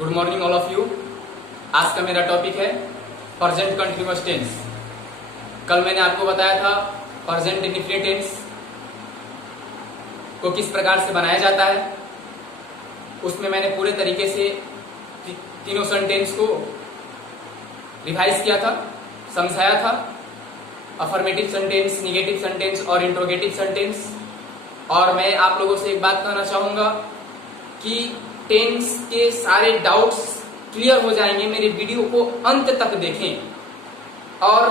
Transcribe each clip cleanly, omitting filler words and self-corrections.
Good morning all of you. आज का मेरा टॉपिक है प्रेजेंट कंटिन्यूअस टेंस। कल मैंने आपको बताया था प्रेजेंट इंडेफिनिट टेंस को किस प्रकार से बनाया जाता है। उसमें मैंने पूरे तरीके से तीनों सेंटेंस को रिवाइज किया था, समझाया था। अफर्मेटिव सेंटेंस, निगेटिव सेंटेंस और इंट्रोगेटिव सेंटेंस। और मैं आप लोगों से एक बात कहना चाहूंगा कि टेंस के सारे डाउट्स क्लियर हो जाएंगे। मेरे वीडियो को अंत तक देखें और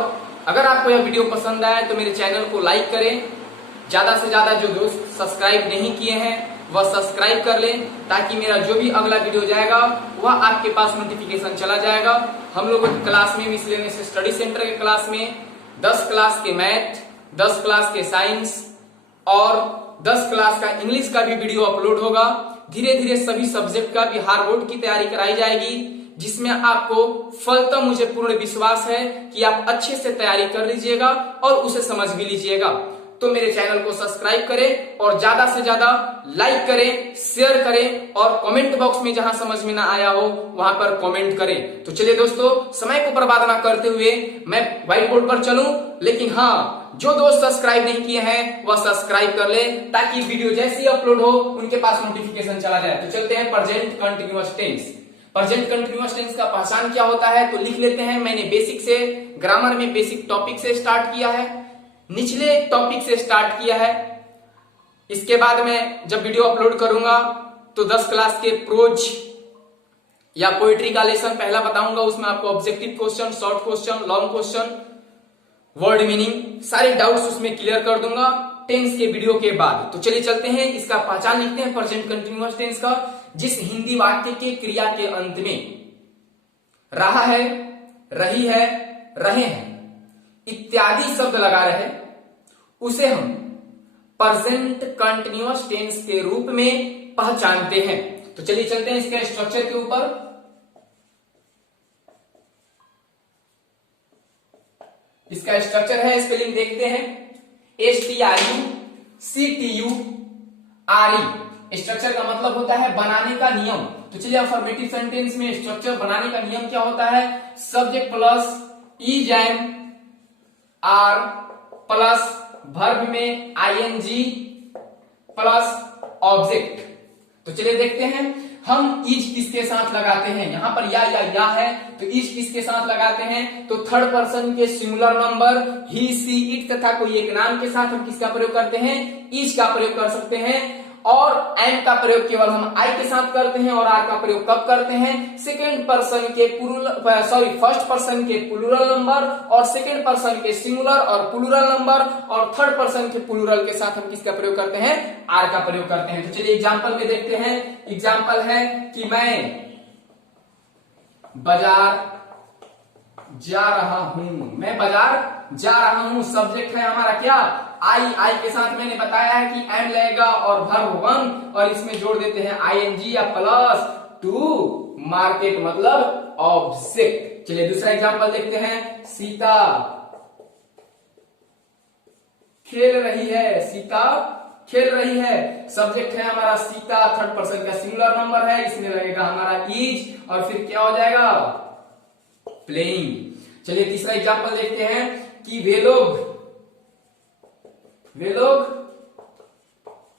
अगर आपको यह वीडियो पसंद आए तो मेरे चैनल को लाइक करें। ज्यादा से ज्यादा जो दोस्त सब्सक्राइब नहीं किए हैं वह सब्सक्राइब कर लें, ताकि मेरा जो भी अगला वीडियो जाएगा वह आपके पास नोटिफिकेशन चला जाएगा। हम लोगों की क्लास में मिसलेनियस स्टडी सेंटर के क्लास में 10 क्लास के मैथ, 10 क्लास के साइंस और 10 क्लास का इंग्लिश का भी वीडियो अपलोड होगा। धीरे धीरे सभी सब्जेक्ट का बिहार बोर्ड की तैयारी कराई जाएगी, जिसमें आपको फलतः मुझे पूर्ण विश्वास है कि आप अच्छे से तैयारी कर लीजिएगा और उसे समझ भी लीजिएगा। तो मेरे चैनल को सब्सक्राइब करें और ज्यादा से ज्यादा लाइक करें, शेयर करें और कमेंट बॉक्स में जहां समझ में ना आया हो वहां पर कमेंट करें। तो चलिए दोस्तों, समय को बर्बाद ना करते हुए मैं व्हाइट बोर्ड पर चलूं, लेकिन हाँ, जो दोस्त सब्सक्राइब नहीं किए हैं वह सब्सक्राइब कर ले, ताकि वीडियो जैसे ही अपलोड हो उनके पास नोटिफिकेशन चला जाए। तो चलते हैं present continuous tense. Present continuous tense का पहचान क्या होता है तो लिख लेते हैं। मैंने बेसिक से, ग्रामर में बेसिक टॉपिक से स्टार्ट किया है, निचले टॉपिक से स्टार्ट किया है। इसके बाद में जब वीडियो अपलोड करूंगा तो 10 क्लास के प्रोज या पोएट्री का लेसन पहला बताऊंगा। उसमें आपको objective question, short question, long question, word meaning, सारे डाउट्स उसमें क्लियर कर दूंगा टेंस के वीडियो के बाद। तो चलिए चलते हैं, इसका पहचान लिखते हैं प्रेजेंट कंटिन्यूअस टेंस का। जिस हिंदी वाक्य के क्रिया के अंत में रहा है, रही है, रहे हैं इत्यादि शब्द लगा रहे, उसे हम प्रेजेंट कंटिन्यूअस टेंस के रूप में पहचानते हैं। तो चलिए चलते हैं इसके स्ट्रक्चर के ऊपर। इसका स्ट्रक्चर है, स्पेलिंग देखते हैं, STRUCTURE। स्ट्रक्चर का मतलब होता है बनाने का नियम। तो चलिए अफर्मेटिव सेंटेंस में स्ट्रक्चर बनाने का नियम क्या होता है? Subject plus is am are plus verb में आईएनजी प्लस ऑब्जेक्ट। तो चलिए देखते हैं हम इज किसके साथ लगाते हैं। यहां पर या है तो इज किसके साथ लगाते हैं तो थर्ड पर्सन के singular number he, she, it तथा कोई एक नाम के साथ हम किसका प्रयोग करते हैं? इज का प्रयोग कर सकते हैं। और एम का प्रयोग केवल हम आई के साथ करते हैं। और आर का प्रयोग कब करते हैं? सेकेंड पर्सन के फर्स्ट पर्सन के प्लूरल नंबर और सेकेंड पर्सन के सिंगुलर और प्लूरल नंबर और थर्ड पर्सन के प्लूरल के साथ हम किसका प्रयोग करते हैं? आर का प्रयोग करते हैं। तो चलिए एग्जाम्पल में देखते हैं। एग्जाम्पल है कि मैं बाजार जा रहा हूं। मैं बाजार जा रहा हूं, सब्जेक्ट है हमारा क्या? आई के साथ मैंने बताया है कि एम लगेगा और वर्ब वन, और इसमें जोड़ देते हैं आईएनजी या प्लस टू मार्केट मतलब ऑब्जेक्ट। चलिए दूसरा एग्जांपल देखते हैं। सीता खेल रही है, सीता खेल रही है, सब्जेक्ट है हमारा सीता, थर्ड पर्सन का सिंगुलर नंबर है, इसमें लगेगा हमारा इज और फिर क्या हो जाएगा? प्लेइंग। चलिए तीसरा एग्जांपल देखते हैं कि वे लोग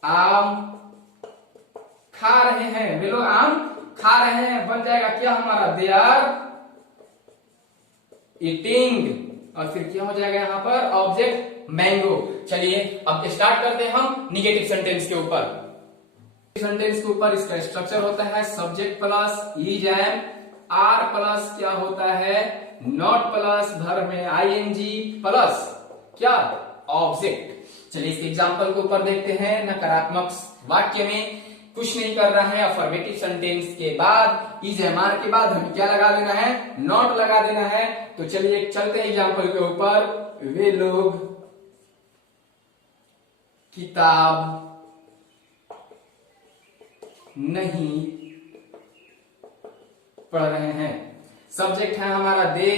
आम खा रहे हैं। वे लोग आम खा रहे हैं बन जाएगा क्या हमारा? दे आर ईटिंग और फिर क्या हो जाएगा यहां पर? Object mango. चलिए अब स्टार्ट करते हैं हम निगेटिव सेंटेंस के ऊपर। सेंटेंस के ऊपर इसका स्ट्रक्चर होता है subject plus is am are plus क्या होता है? नॉट प्लस वर्ब में आईएनजी प्लस क्या? ऑब्जेक्ट। चलिए इसके एग्जांपल के ऊपर देखते हैं। नकारात्मक वाक्य में कुछ नहीं कर रहा है। अफर्मेटिव सेंटेंस के बाद इज एम आर के बाद हमें क्या लगा देना है? नॉट लगा देना है। तो चलिए चलते हैं एग्जांपल के ऊपर। वे लोग किताब नहीं पढ़ रहे हैं, सब्जेक्ट है हमारा दे,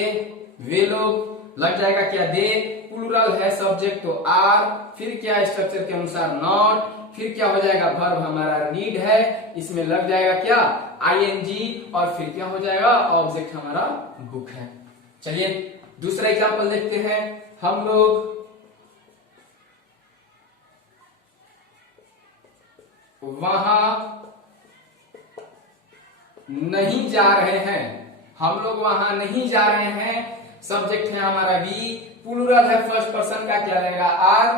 वे लोग लग जाएगा क्या? दे, प्लूरल है सब्जेक्ट तो आर, फिर क्या स्ट्रक्चर के अनुसार नॉट, फिर क्या हो जाएगा? वर्ब हमारा रीड है, इसमें लग जाएगा क्या? ING और फिर क्या हो जाएगा, ऑब्जेक्ट हमारा बुक है। चलिए दूसरा एग्जांपल देखते हैं। हम लोग वहां नहीं जा रहे हैं, हम लोग वहां नहीं जा रहे हैं, सब्जेक्ट है हमारा बी, प्लूरल है, फर्स्ट पर्सन का क्या रहेगा आर,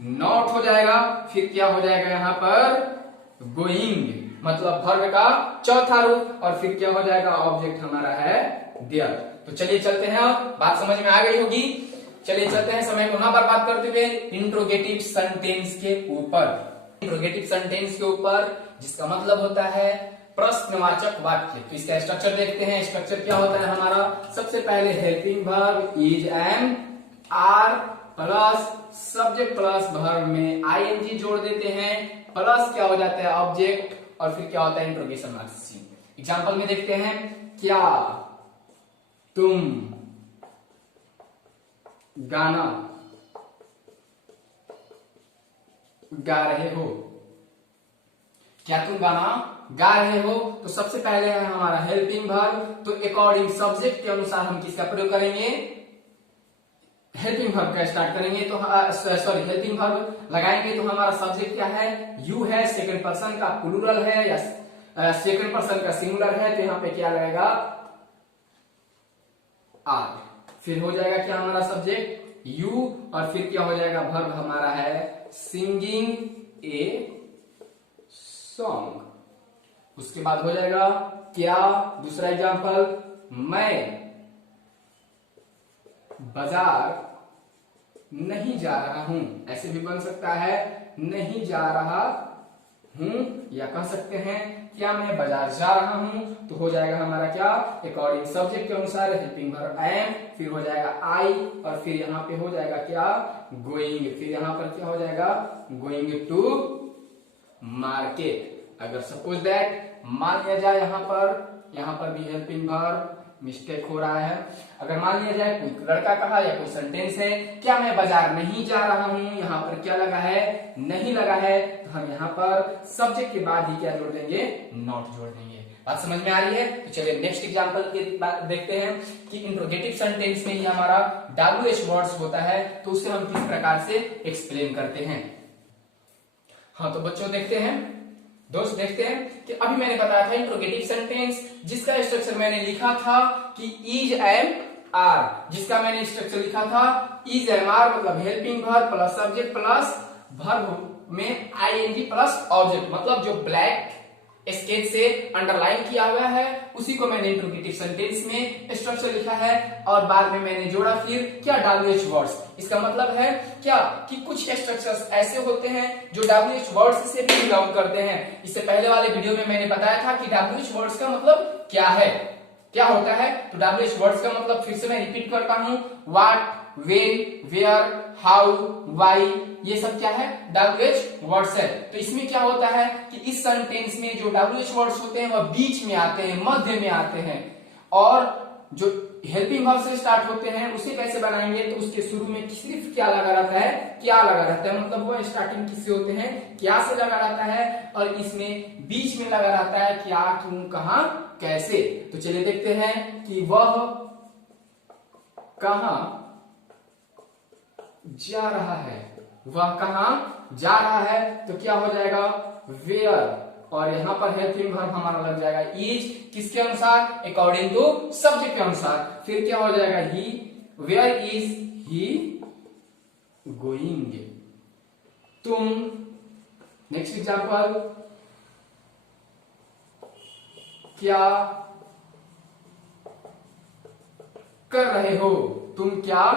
नॉट हो जाएगा, फिर क्या हो जाएगा यहाँ पर गोइंग, मतलब वर्ब का चौथा रूप, और फिर क्या हो जाएगा, ऑब्जेक्ट हमारा है देयर। तो चलिए चलते हैं, अब बात समझ में आ गई होगी। चलिए चलते हैं समय को ना बर्बाद करते हुए इंट्रोगेटिव सेंटेंस के ऊपर। इंट्रोगेटिव सेंटेंस के ऊपर जिसका मतलब होता है प्रश्नवाचक वाक्य। तो इसका स्ट्रक्चर देखते हैं। स्ट्रक्चर क्या होता है हमारा, सबसे पहले helping verb is and are plus subject plus verb में ING जोड़ देते हैं, प्लस क्या हो जाता है ऑब्जेक्ट, और फिर क्या होता है इंट्रोगेशन मार्क। एग्जांपल में देखते हैं, क्या तुम गाना गा रहे हो, क्या तुम गाना गा रहे हो। तो सबसे पहले है हमारा हेल्पिंग वर्ब, तो अकॉर्डिंग सब्जेक्ट के अनुसार हम किसका प्रयोग करेंगे, हेल्पिंग वर्ब का स्टार्ट करेंगे। तो सॉरी हेल्पिंग वर्ब लगाएंगे तो हमारा सब्जेक्ट क्या है, यू है, सेकंड पर्सन का प्लूरल है या सेकंड पर्सन का सिंगुलर है, तो यहाँ पे क्या लगेगा आर, फिर हो जाएगा क्या हमारा सब्जेक्ट यू, और फिर क्या हो जाएगा वर्ब हमारा है सिंगिंग ए सॉन्ग। उसके बाद हो जाएगा क्या, दूसरा एग्जांपल, मैं बाजार नहीं जा रहा हूं, ऐसे भी बन सकता है नहीं जा रहा हूं, या कह सकते हैं क्या मैं बाजार जा रहा हूं। तो हो जाएगा हमारा क्या, अकॉर्डिंग सब्जेक्ट के अनुसार हेल्पिंग वर्ब एम, फिर हो जाएगा आई, और फिर यहाँ पे हो जाएगा क्या गोइंग, फिर यहाँ पर क्या हो जाएगा गोइंग टू मार्केट। अगर सपोज दैट मान लिया जाए यहाँ पर भी हेल्पिंग वर्ब मिस्टेक हो रहा है, अगर मान लिया जाए कोई लड़का कहा या कोई सेंटेंस है, क्या मैं बाजार नहीं जा रहा हूं, यहाँ पर क्या लगा है नहीं लगा है, तो हम यहाँ पर सब्जेक्ट के बाद ही क्या जोड़ देंगे, नॉट जोड़ देंगे। बात समझ में आ रही है। तो चलिए नेक्स्ट एग्जांपल के बात देखते हैं कि इंट्रोगेटिव सेंटेंस में ही हमारा WH वर्ड्स होता है, तो उसे हम किस प्रकार से एक्सप्लेन करते हैं। हाँ तो बच्चों देखते हैं, दोस्त देखते हैं कि अभी मैंने बताया था इंट्रोगेटिव सेंटेंस जिसका स्ट्रक्चर मैंने लिखा था कि इज एम आर, जिसका मैंने स्ट्रक्चर लिखा था इज एम आर मतलब helping verb plus subject plus verb में ING प्लस ऑब्जेक्ट, मतलब जो ब्लैक स्केच से अंडरलाइन किया हुआ है उसी को मैंने इंट्रोगेटिव सेंटेंस में स्ट्रक्चर लिखा है, और बाद में मैंने जोड़ा फिर क्या WH वर्ड्स। इसका मतलब है क्या कि कुछ स्ट्रक्चर्स ऐसे होते हैं जो WH वर्ड्स से भी बिलोंग करते हैं। इससे पहले वाले वीडियो में मैंने बताया था कि WH वर्ड्स का मतलब क्या है, क्या होता है। तो WH वर्ड्स का मतलब फिर से मैं रिपीट करता हूं, what, when, where, how, why, ये सब क्या है WH वर्ड्स है। तो इसमें क्या होता है कि इस सेंटेंस में जो WH वर्ड्स होते हैं वह बीच में आते हैं, मध्य में आते हैं, और जो हेल्पिंग वर्ब से स्टार्ट होते हैं उसे कैसे बनाएंगे, तो उसके शुरू में सिर्फ क्या लगा रहता है, क्या लगा रहता है, मतलब वो स्टार्टिंग किससे होते हैं, क्या से लगा रहता है, और इसमें बीच में लगा रहता है क्या, क्यों, कहां, कैसे। तो चलिए देखते हैं कि वह कहां जा रहा है, वह कहां जा रहा है, तो क्या हो जाएगा वेयर, और यहां पर हेल्पिंग वर्ब हमारा लग जाएगा इज, किसके अनुसार, अकॉर्डिंग टू सब्जेक्ट के अनुसार। फिर क्या हो जाएगा ही, वेयर इज ही गोइंग। तुम, नेक्स्ट एग्जांपल, क्या कर रहे हो, तुम क्या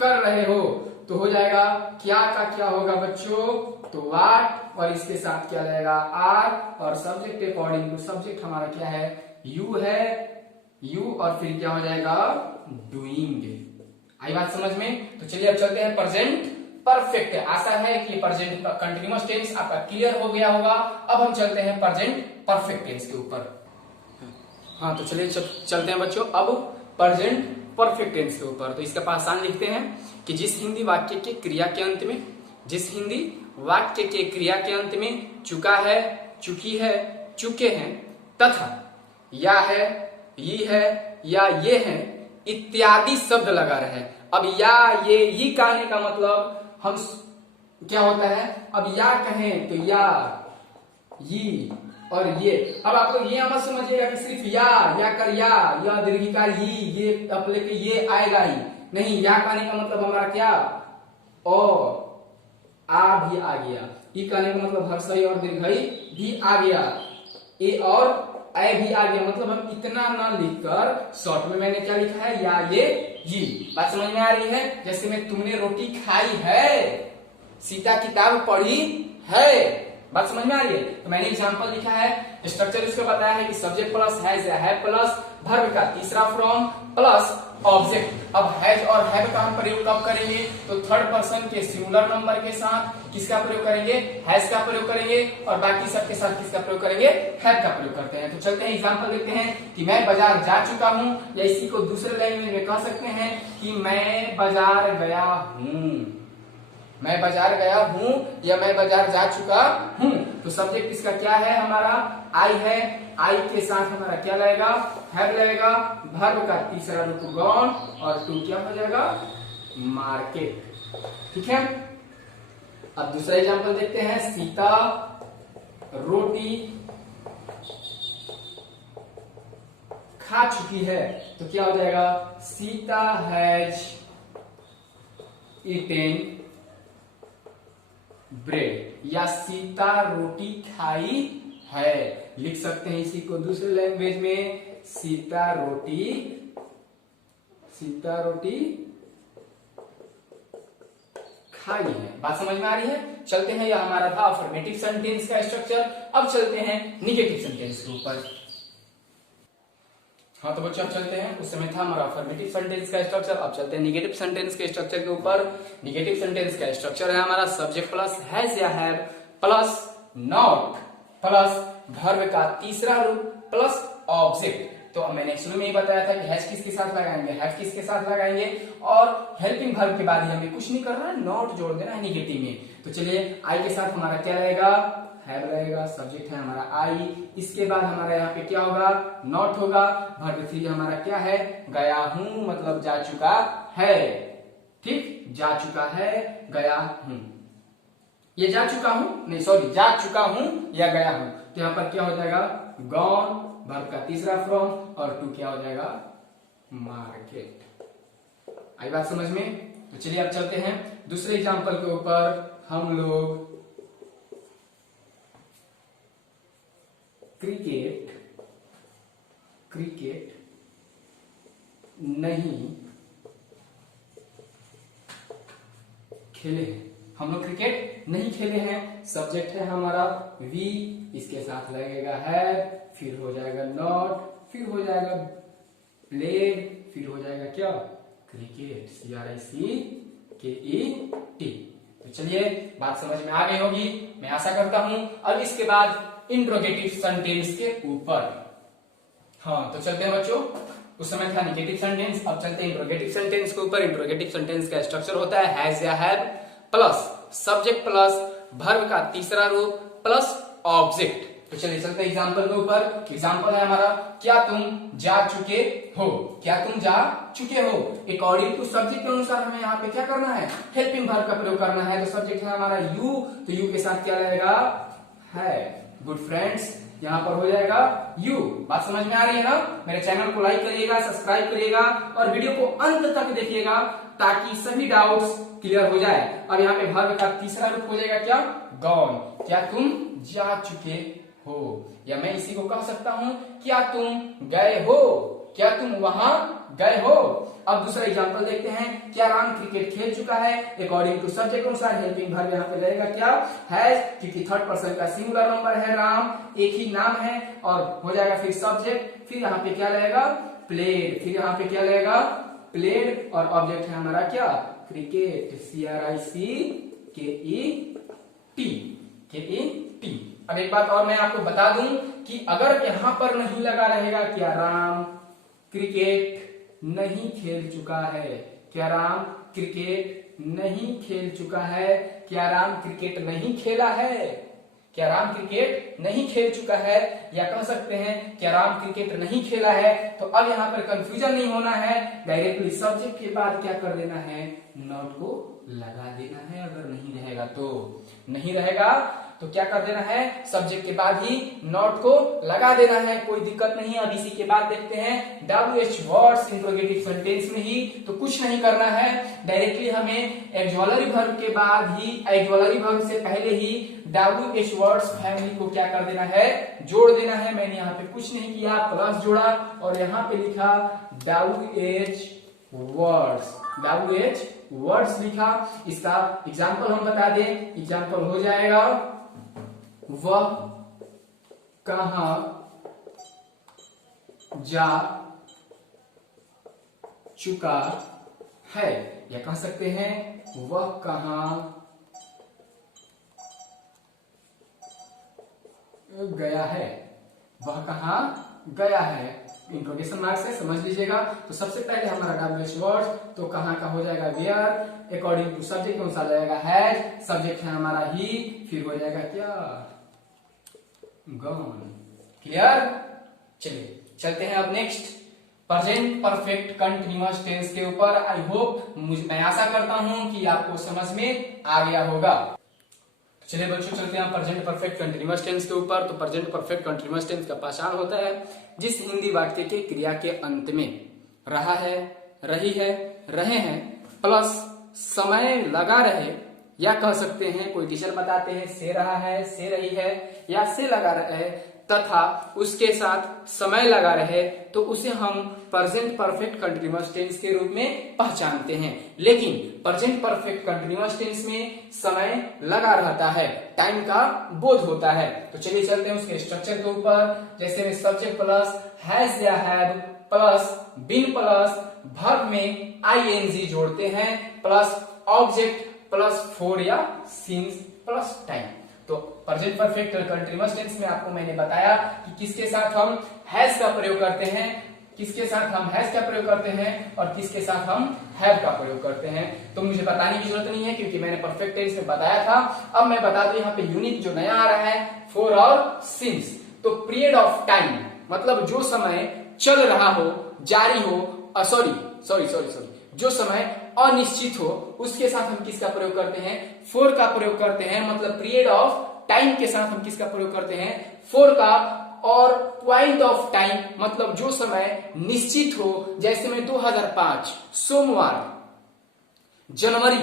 कर रहे हो, तो हो जाएगा क्या का क्या होगा बच्चों, तो व्हाट, और इसके साथ क्या लगेगा आर, और सब्जेक्ट अकॉर्डिंग टू सब्जेक्ट हमारा क्या है यू है, यू, और फिर क्या हो जाएगा डूइंग। आई बात समझ में। तो चलिए अब चलते हैं प्रेजेंट परफेक्ट। आशा है कि प्रेजेंट कंटिन्यूअस टेंस आपका क्लियर हो गया होगा। अब हम चलते हैं प्रेजेंट परफेक्ट टेंस के ऊपर। हाँ तो चलिए चलते हैं बच्चों अब प्रेजेंट परफेक्ट टेंस के ऊपर। तो इसका पासान लिखते हैं कि जिस हिंदी वाक्य के क्रिया के अंत में, जिस हिंदी वाक्य के क्रिया के अंत में चुका है, चुकी है, चुके हैं तथा या है, ये है, या ये है इत्यादि शब्द लगा रहे हैं। अब या ये ई कहने का मतलब हम क्या होता है, अब या कहें तो या, ये और ये। अब आप लोग ये मत समझिएगा कि सिर्फ या कर या दीर्घिकार ये अब लेके ये आएगा ही नहीं। या कहने का मतलब हमारा क्या, और आ भी आ गया। ई कहने का मतलब हर्षई और दीर्घई भी आ गया, ए और ऐ भी आ गया। मतलब हम इतना ना लिखकर शॉर्ट में मैंने क्या लिखा है, या ये जी। बात समझ में आ रही है। जैसे में तुमने रोटी खाई है, सीता किताब पढ़ी है। बात समझ में आ रही है। तो मैंने एग्जांपल लिखा है, स्ट्रक्चर इसको बताया है कि सब्जेक्ट प्लस हैज या हैव प्लस वर्ब का तीसरा फॉर्म प्लस ऑब्जेक्ट। अब हैज और हैव का हम प्रयोग कब करेंगे, तो थर्ड पर्सन के सिंगुलर नंबर के साथ किसका प्रयोग करेंगे, हैज का प्रयोग करेंगे, और बाकी सबके साथ किसका प्रयोग करेंगे, हैव का प्रयोग करते हैं। तो चलते हैं एग्जांपल देखते हैं कि मैं बाजार जा चुका हूं, या इसी को दूसरे लैंग्वेज में कह सकते हैं कि मैं बाजार गया हूं। मैं बाजार गया हूं या मैं बाजार जा चुका हूं। तो सब्जेक्ट इसका क्या है, हमारा आई है। आई के साथ हमारा क्या लगेगा, हैव लगेगा। वर्ब का तीसरा रूप गॉन, और टू क्या हो जाएगा, मार्केट। ठीक है। अब दूसरा एग्जांपल देखते हैं, सीता रोटी खा चुकी है। तो क्या हो जाएगा, सीता हैज ईटेन ब्रेड, या सीता रोटी खाई है। लिख सकते हैं इसी को दूसरे लैंग्वेज में, सीता रोटी खाई है। बात समझ में आ रही है। चलते हैं, यह हमारा था अफर्मेटिव सेंटेंस का स्ट्रक्चर। अब चलते हैं निगेटिव सेंटेंस के ऊपर। हाँ तो बच्चों अब चलते हैं, उस समय था हमारा अफर्मेटिव सेंटेंस का स्ट्रक्चर। अब चलते हैं निगेटिव सेंटेंस के स्ट्रक्चर के ऊपर। निगेटिव सेंटेंस का स्ट्रक्चर है हमारा सब्जेक्ट प्लस हैज या have plus not plus verb का तीसरा रूप प्लस ऑब्जेक्ट। तो मैंने शुरू में ही बताया था कि हैज किसके साथ लगाएंगे, हैव किसके साथ लगाएंगे, और हेल्पिंग वर्ब के बाद ही हमें कुछ नहीं करना है, नॉट जोड़ देना है निगेटिव में। तो चलिए आई के साथ हमारा क्या रहेगा, हैव रहेगा। सब्जेक्ट है हमारा आई। इसके बाद हमारा यहाँ पे क्या होगा, नॉट होगा। वर्ब 3 हमारा क्या है, गया हूं, मतलब जा चुका है। ठीक, जा चुका है, गया हूं। ये जा चुका हूं नहीं, सॉरी, जा चुका हूं या गया हूं। तो यहाँ पर क्या हो जाएगा, गॉन, वर्ब का तीसरा फॉर्म, और टू क्या हो जाएगा, मार्केट। आई बात समझ में। तो चलिए अब चलते हैं दूसरे एग्जांपल के ऊपर। हम लोग क्रिकेट नहीं खेले हैं। हम लोग क्रिकेट नहीं खेले हैं। सब्जेक्ट है हमारा वी, इसके साथ लगेगा है, फिर हो जाएगा नॉट, फिर हो जाएगा प्लेड, फिर हो जाएगा क्या, क्रिकेट, CRICKET। तो चलिए बात समझ में आ गई होगी, मैं आशा करता हूं। अब इसके बाद इंट्रोगेटिव सेंटेंस के ऊपर। हाँ तो चलते हैं बच्चों, उस समय था निगेटिव सेंटेंस, अब चलते हैं इंट्रोगेटिव सेंटेंस के ऊपर। इंट्रोगेटिव सेंटेंस का स्ट्रक्चर होता है हैज या have plus subject plus verb का तीसरा रूप प्लस ऑब्जेक्ट। तो चलिए चलते हैं एग्जांपल के ऊपर। एग्जांपल है हमारा, क्या तुम जा चुके हो। क्या तुम जा चुके हो, अकॉर्डिंग टू सब्जेक्ट के अनुसार हमें यहाँ पे क्या करना है, हेल्पिंग वर्ब का प्रयोग करना है। तो सब्जेक्ट है हमारा यू, तो यू के साथ क्या लगेगा, है। गुड फ्रेंड्स, यहाँ पर हो जाएगा यू। बात समझ में आ रही है ना। मेरे चैनल को लाइक करिएगा, सब्सक्राइब करिएगा, और वीडियो को अंत तक देखिएगा ताकि सभी डाउट्स क्लियर हो जाए। अब यहाँ पे वर्ब का तीसरा रूप हो जाएगा क्या, गॉन। क्या तुम जा चुके हो, या मैं इसी को कह सकता हूं, क्या तुम गए हो, क्या तुम वहां गए हो। अब दूसरा एग्जांपल देखते हैं, क्या राम क्रिकेट खेल चुका है। अकॉर्डिंग टू सब्जेक्ट अनुसार हेल्पिंग वर्ब यहाँ पे रहेगा क्या, हैज, क्योंकि थर्ड पर्सन का सिंगुलर नंबर है राम, एक ही नाम है, और हो जाएगा फिर सब्जेक्ट, फिर यहाँ पे क्या रहेगा, प्लेड, फिर यहाँ पे क्या रहेगा, प्लेड, और ऑब्जेक्ट है हमारा क्या, क्रिकेट, CRICKET। अब एक बात और मैं आपको बता दूं कि अगर यहां पर नहीं लगा रहेगा क्या राम क्रिकेट नहीं खेल चुका है, क्या राम क्रिकेट नहीं खेल चुका है, क्या राम क्रिकेट नहीं खेला है, क्या राम क्रिकेट नहीं खेल चुका है, या कह सकते हैं क्या राम क्रिकेट नहीं खेला है। तो अब यहाँ पर कंफ्यूजन नहीं होना है, डायरेक्टली सब्जेक्ट के बाद क्या कर देना है, नॉट को लगा देना है। अगर नहीं रहेगा तो नहीं रहेगा तो क्या कर देना है, सब्जेक्ट के बाद ही नॉट को लगा देना है, कोई दिक्कत नहीं है। अब इसी के बाद देखते हैं WH वर्ड्स इंट्रोगेटिव सेंटेंस में ही, तो कुछ नहीं करना है, डायरेक्टली हमें एक्जुअलरी वर्ब के बाद ही, एक्जुअलरी वर्ब से पहले ही WH वर्ड्स फैमिली को क्या कर देना है, जोड़ देना है। मैंने यहाँ पे कुछ नहीं किया, प्लस जोड़ा और यहाँ पे लिखा WH वर्ड्स लिखा। इसका एग्जाम्पल हम बता दें, एग्जाम्पल हो जाएगा वह कहां जा चुका है, या कह सकते हैं वह कहां गया है, वह कहां गया है। इंट्रोगेशन मार्क से समझ लीजिएगा। तो सबसे पहले हमारा WH वर्ड तो कहां का हो जाएगा वेयर, अकॉर्डिंग टू सब्जेक्ट कौन सा आ जाएगा हैज, सब्जेक्ट है हमारा ही, फिर हो जाएगा क्या गॉन। क्लियर। चलिए चलते हैं अब next present perfect continuous tense के ऊपर। आई होप, मैं आशा करता हूं कि आपको समझ में आ गया होगा। चलिए बच्चों चलते हैं प्रेजेंट परफेक्ट कंटिन्यूअस टेंस के ऊपर। तो प्रेजेंट परफेक्ट कंटिन्यूअस टेंस का पहचान होता है जिस हिंदी वाक्य के क्रिया के अंत में रहा है, रही है, रहे हैं प्लस समय लगा रहे, या कह सकते हैं कोई टीचर बताते हैं से रहा है, से रही है, या से लगा रहे तथा उसके साथ समय लगा रहे, तो उसे हम प्रेजेंट परफेक्ट कंटिन्यूअस टेंस के रूप में पहचानते हैं। लेकिन प्रेजेंट परफेक्ट कंटिन्यूअस टेंस में समय लगा रहता है, टाइम का बोध होता है। तो चलिए चलते हैं उसके स्ट्रक्चर के ऊपर। जैसे में सब्जेक्ट प्लस हैज या have plus been plus verb में ing जोड़ते हैं, प्लस ऑब्जेक्ट प्लस फॉर या सिंस प्लस टाइम। तो प्रेजेंट परफेक्ट कंटिन्यूअस टेंस में आपको मैंने बताया कि किसके साथ हम हैज का प्रयोग करते हैं, किसके साथ हम हैज का प्रयोग करते हैं और किसके साथ हम हैव का प्रयोग करते हैं। तो मुझे बताने की जरूरत नहीं है क्योंकि मैंने परफेक्ट टेंस में बताया था। अब मैं बता दूं यहाँ पे यूनिक जो नया आ रहा है फॉर और सिंस। तो पीरियड ऑफ टाइम मतलब जो समय चल रहा हो, जारी हो, सॉरी जो समय अनिश्चित हो, उसके साथ हम किसका प्रयोग करते हैं, फॉर का प्रयोग करते हैं। मतलब पीरियड ऑफ टाइम के साथ हम किसका प्रयोग करते हैं, फॉर का। और पॉइंट ऑफ टाइम मतलब जो समय निश्चित हो, जैसे में 2005 सोमवार, जनवरी,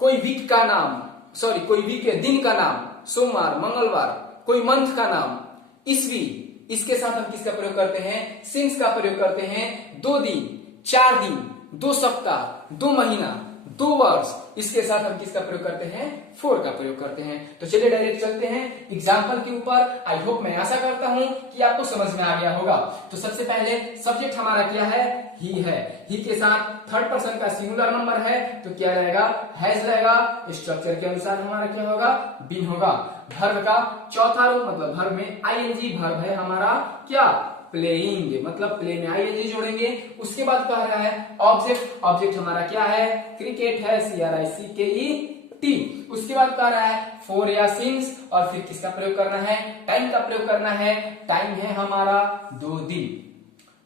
कोई वीक का नाम, कोई वीक के दिन का नाम सोमवार, मंगलवार, कोई मंथ का नाम ईस्वी, इसके साथ हम किसका प्रयोग करते हैं, सिंस का प्रयोग करते हैं। 2 दिन, 4 दिन, 2 सप्ताह, 2 महीना, 2 वर्ष, इसके साथ हम किसका प्रयोग करते हैं, फॉर का प्रयोग करते हैं। तो चलिए डायरेक्ट चलते हैं एग्जाम्पल के ऊपर। आई होप, मैं आशा करता हूं कि आपको समझ में आ गया होगा। तो सबसे पहले सब्जेक्ट हमारा क्या है, ही है। ही के साथ थर्ड पर्सन का सिंगुलर नंबर है तो क्या रहेगा, हैज रहेगा। स्ट्रक्चर के अनुसार हमारा क्या होगा, बीन होगा। वर्ब का चौथा रूप मतलब वर्ब में ing, वर्ब है हमारा क्या, प्लेइंग, मतलब प्ले में ing जोड़ेंगे। उसके बाद कह रहा है ऑब्जेक्ट, ऑब्जेक्ट हमारा क्या है, क्रिकेट है, CRICKET। उसके बाद कह रहा है फॉर या सिंस, और फिर किसका प्रयोग करना है, टाइम का प्रयोग करना है। टाइम है हमारा 2 दिन।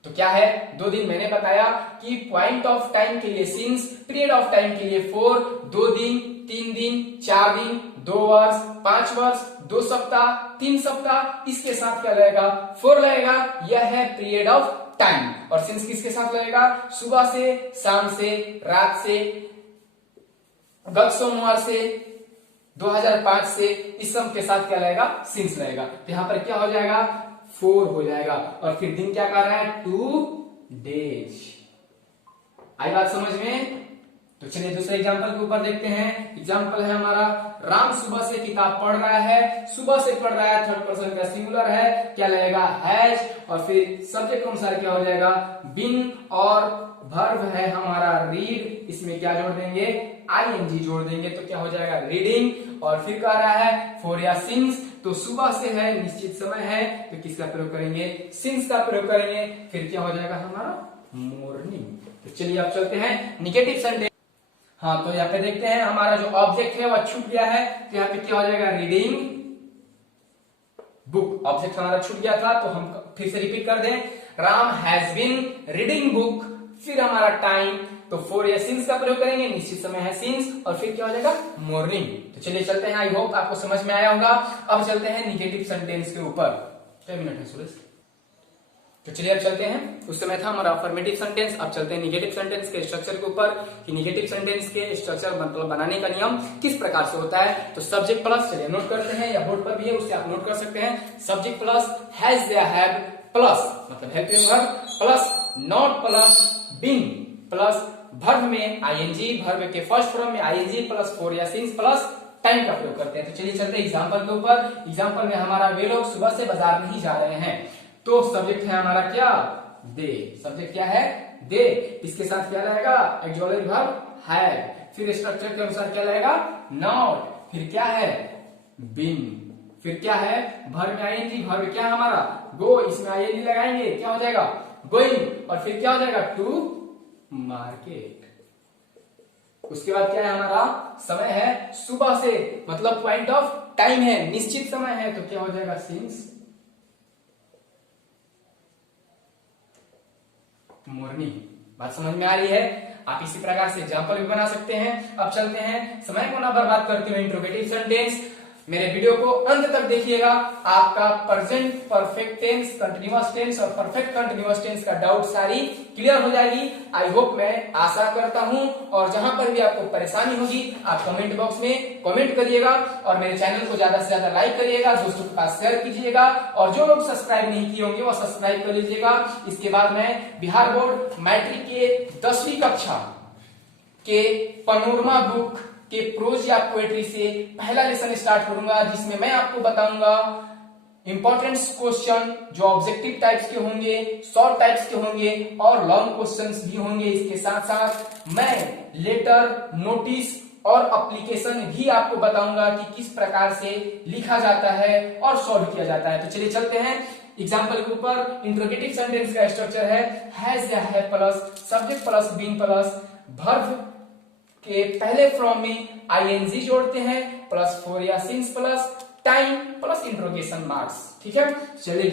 तो क्या है, 2 दिन। मैंने बताया कि पॉइंट ऑफ टाइम के लिए सिंस, पीरियड ऑफ टाइम के लिए फॉर, 2 दिन, 3 दिन, 4 दिन, 2 वर्ष, 5 वर्ष, 2 सप्ताह, 3 सप्ताह, इसके साथ क्या लगेगा, फॉर लगेगा। यह है पीरियड ऑफ टाइम। और सिंस किसके साथ लगेगा, सुबह से, शाम से, रात से, गत सोमवार से, 2005 से, इस सब के साथ क्या लगेगा, सिंस लगेगा। तो यहां पर क्या हो जाएगा, 4 हो जाएगा। और फिर दिन क्या कर रहा है, 2 डेज। आई बात समझ में। तो चलिए दूसरे एग्जांपल के ऊपर देखते हैं। एग्जांपल है हमारा, राम सुबह से किताब पढ़ रहा है। सुबह से पढ़ रहा है, थर्ड पर्सन का सिंगुलर है, क्या लगेगा, हैज। और फिर सब्जेक्ट अनुसार क्या हो जाएगा, बिन। और वर्ब है हमारा रीड, इसमें क्या जोड़ देंगे, ing जोड़ देंगे, तो क्या हो जाएगा, रीडिंग। और फिर कह रहा है फॉर या सिंस, तो सुबह से है, निश्चित समय है, तो किसका प्रयोग करेंगे, सिंस का प्रयोग करेंगे। फिर क्या हो जाएगा हमारा, मॉर्निंग। तो चलिए अब चलते हैं निगेटिव सेंटेंस। हाँ, तो यहाँ पे देखते हैं हमारा जो ऑब्जेक्ट है वह छूट गया है, तो यहाँ पे क्या हो जाएगा, रीडिंग बुक ऑब्जेक्ट हमारा छूट गया था, तो हम फिर से रिपीट कर दें, Ram has been reading book, फिर हमारा टाइम, तो फोर या सिंस का प्रयोग करेंगे, निश्चित समय है सिंस, और फिर क्या हो जाएगा मॉर्निंग। तो चलिए चलते हैं, आई होप आपको समझ में आया होगा। अब चलते हैं निगेटिव सेंटेंस के ऊपर। 6 मिनट है सूरज। तो चलिए अब चलते हैं, उस समय था हमारा अफर्मेटिव सेंटेंस, अब चलते हैं निगेटिव सेंटेंस के स्ट्रक्चर के ऊपर कि निगेटिव सेंटेंस के स्ट्रक्चर मतलब बनाने का नियम किस प्रकार से होता है। तो सब्जेक्ट प्लस, चलिए नोट करते हैं, या बोर्ड पर भी है उससे आप नोट कर सकते हैं। सब्जेक्ट प्लस हैज या हैव प्लस मतलब helping verb plus not plus been plus verb में आईएनजी, वर्ब के फर्स्ट फॉर्म में आईएनजी प्लस फोर या सिंस प्लस टाइम का प्रयोग करते हैं। तो चलिए चलते हैं एग्जांपल के ऊपर। एग्जांपल में हमारा वे लोग सुबह से बाजार नहीं जा रहे हैं, तो सब्जेक्ट है हमारा क्या, दे। सब्जेक्ट क्या है, दे। इसके साथ क्या रहेगा, ऑक्सिलरी वर्ब हैव, फिर स्ट्रक्चर के अनुसार क्या रहेगा, नॉट, फिर क्या है, बीन, फिर क्या है, वर्ब में आईएनजी, वर्ब क्या है हमारा गो, इसमें आईएनजी लगाएंगे, क्या हो जाएगा गोइंग, और फिर क्या हो जाएगा टू मार्केट। उसके बाद क्या है हमारा, समय है सुबह से मतलब पॉइंट ऑफ टाइम है, निश्चित समय है, तो क्या हो जाएगा सिंस मॉर्निंग। बात समझ में आ रही है। आप इसी प्रकार से एग्जाम्पल भी बना सकते हैं। अब चलते हैं, समय को ना बर्बाद करते हुए इंट्रोगेटिव सेंटेंस। मेरे वीडियो को अंत तक देखिएगा, आपका present perfect tense, continuous tense और परफेक्ट कंटिन्यूअस टेंस का डाउट सारी क्लियर हो जाएगी। आई होप, मैं आशा करता हूं। और जहां पर भी आपको परेशानी होगी आप कमेंट बॉक्स में कमेंट करिएगा, और मेरे चैनल को ज्यादा से ज्यादा लाइक करिएगा, दोस्तों के पास शेयर कीजिएगा, और जो लोग सब्सक्राइब नहीं किए होंगे वो सब्सक्राइब कर लीजिएगा। इसके बाद मैं बिहार बोर्ड मैट्रिक के 10वीं कक्षा के पनोरमा बुक के प्रोज या पोएट्री से पहला लेसन स्टार्ट करूंगा, जिसमें मैं आपको बताऊंगा इंपॉर्टेंट क्वेश्चन जो ऑब्जेक्टिव टाइप्स के होंगे, शॉर्ट टाइप्स के होंगे और लॉन्ग क्वेश्चंस भी होंगे। इसके साथ साथ मैं लेटर, नोटिस और एप्लीकेशन भी आपको बताऊंगा कि किस प्रकार से लिखा जाता है और सॉल्व किया जाता है। तो चलिए चलते हैं एग्जाम्पल के ऊपर। इंट्रोगेटिव सेंटेंस का स्ट्रक्चर है हैज या have plus subject plus been plus verb के पहले फॉर्म में आईएनजी जोड़ते हैं प्लस फोर या since plus time plus interrogation marks. ठीक है, चलिए